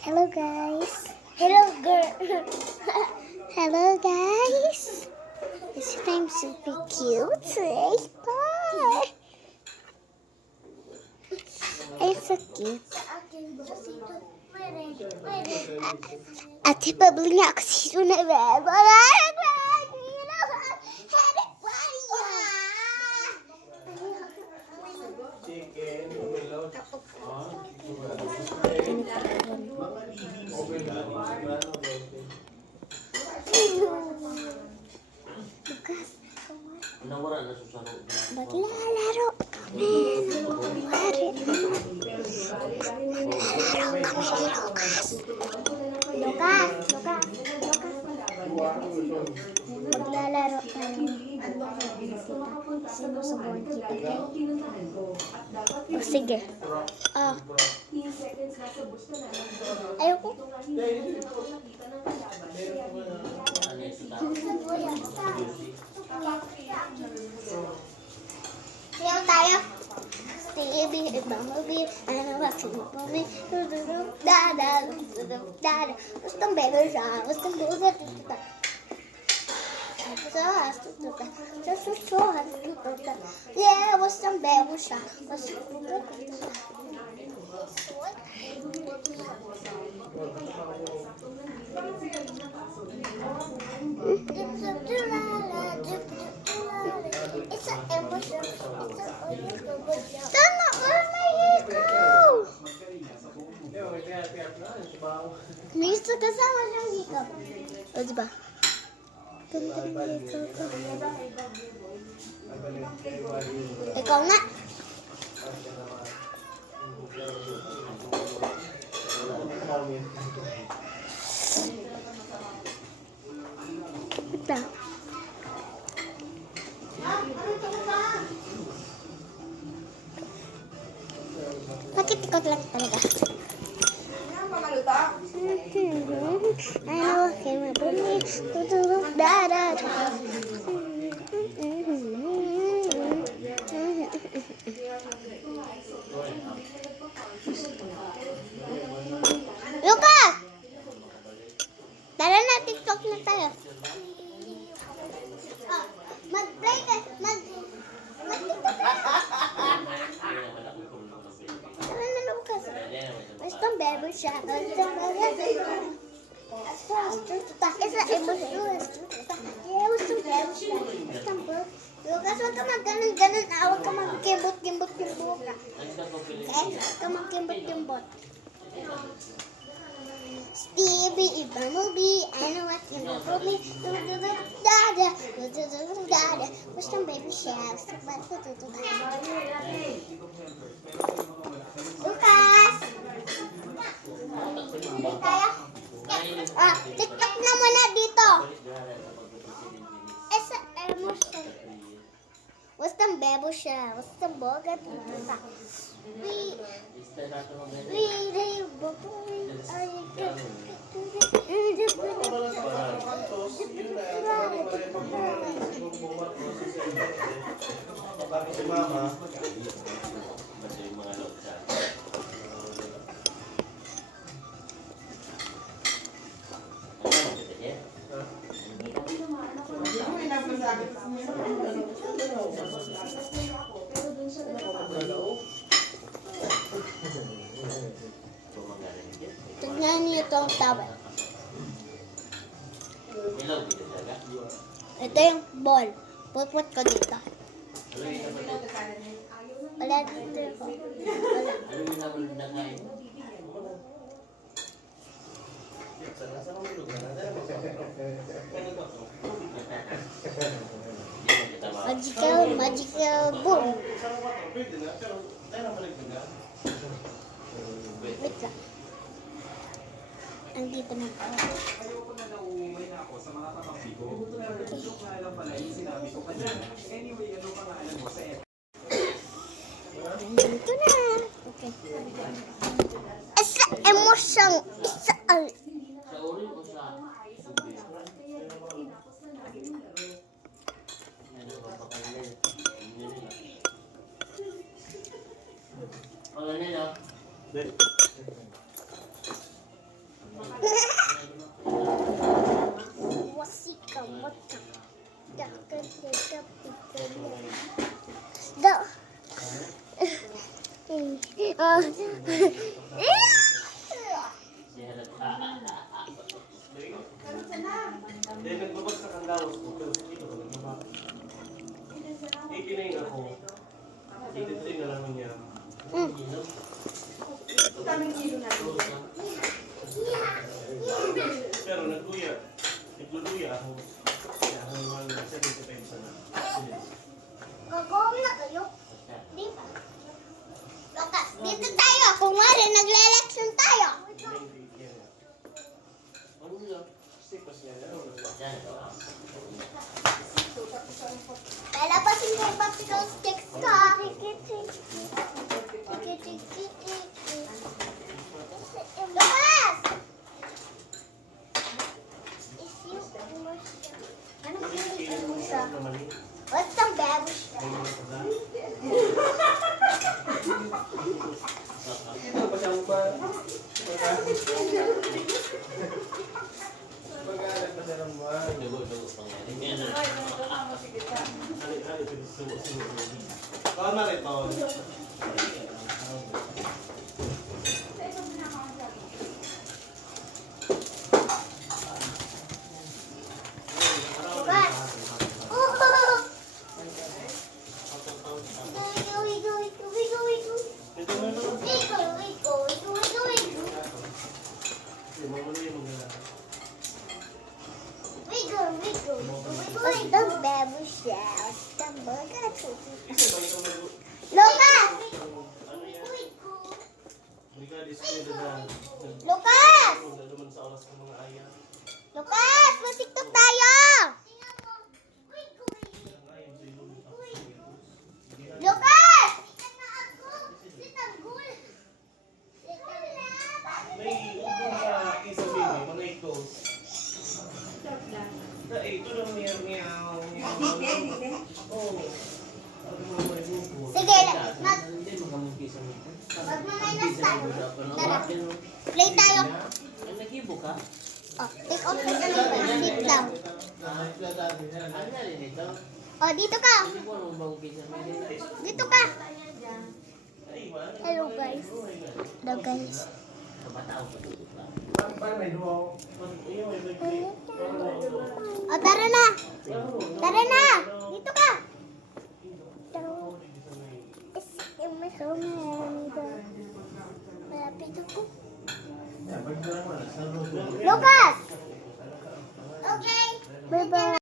Hello guys. Hello girl. Hello guys. This time super cute. Bye. It's so cute. Ate pabili niya ako sino na beba. Maglalaro kami ng kumari. Lucas. Maglalaro tayo. Sinusubuan kita. O sige. Ayoko. Sayaw tayo. Stevie, Bumblebee, ano ba sinupami? Dada. Gustong bebe siya. Gustong bugat. Yeah, gustong bebe siya. Gustong bugat. It's an emotion. Tama, wala may hikaw. May isa kasama siyang hikaw. O, diba? Ganda rin hikaw ko. Ikaw nga. Ito. Bakit ikaw lang talaga? Ano, kaya mabuli. Tutulog, dada. Lucas! Tara na, TikTok na tayo. Mag-play ka, mag-TikTok na. Tara na, Lucas. Gustong bebe siya. Isa emosyon. Gustong bebe siya. Lucas, huwag ka mag-ganon-ganon. Huwag ka mag-kimbot-kimbot yung buka. Okay? Huwag ka mag-kimbot-kimbot. Stevie, Bumblebee, I know what you know for me. Dada. Gustong baby siya. Lucas! Hindi tayo. TikTok na muna dito. Esa emotion. Gustong bebo siya. Gustong bogat. Tignan niyo itong towel. Ito yung ball. Puput ko dito. Wala dito ako. Magical boom. Wait lang. Andito na ako. Ayoko na nauumay na ako sa mga kapatid ko. Joke na lang pala yung sinabi ko kanina. Anyway, ano pangalan mo sa F? Andito na. Okay. Isa emosyong. Isa ang. Dahil nagbabagsak ang lawas ko, pero dito ko nagbabak. Ikinain ako. Ikinain na lang niya. Pero nagluya. Nagluluya ako. Kaya hanggang 75 sana. Gagawin na kayo. Di ba? Lukas, dito tayo. Kung wala, nagle-election tayo. Ano niya? Sipas niya. Lalabasin ko yung popsicle sticks ko. Lukas! Is you Anong pinag mo siya? What's ang babush ka? Ito pa siyang ba? Pag-aaral pa siya ng buwan. Kau na rin to. Lukas! Wiggle. Ito mo ito. Wiggle. What's the babush shell? Lukas! Lukas! Lukas! Matiktok tayo! Lukas! Sige, mag-minus tayo. Tara, play tayo. Oh, take off your sit down. Oh, dito ka. Dito ka. Hello guys. Oh, tara na. Dito ka. Malapit ako. Lucas! Okay. Bye-bye.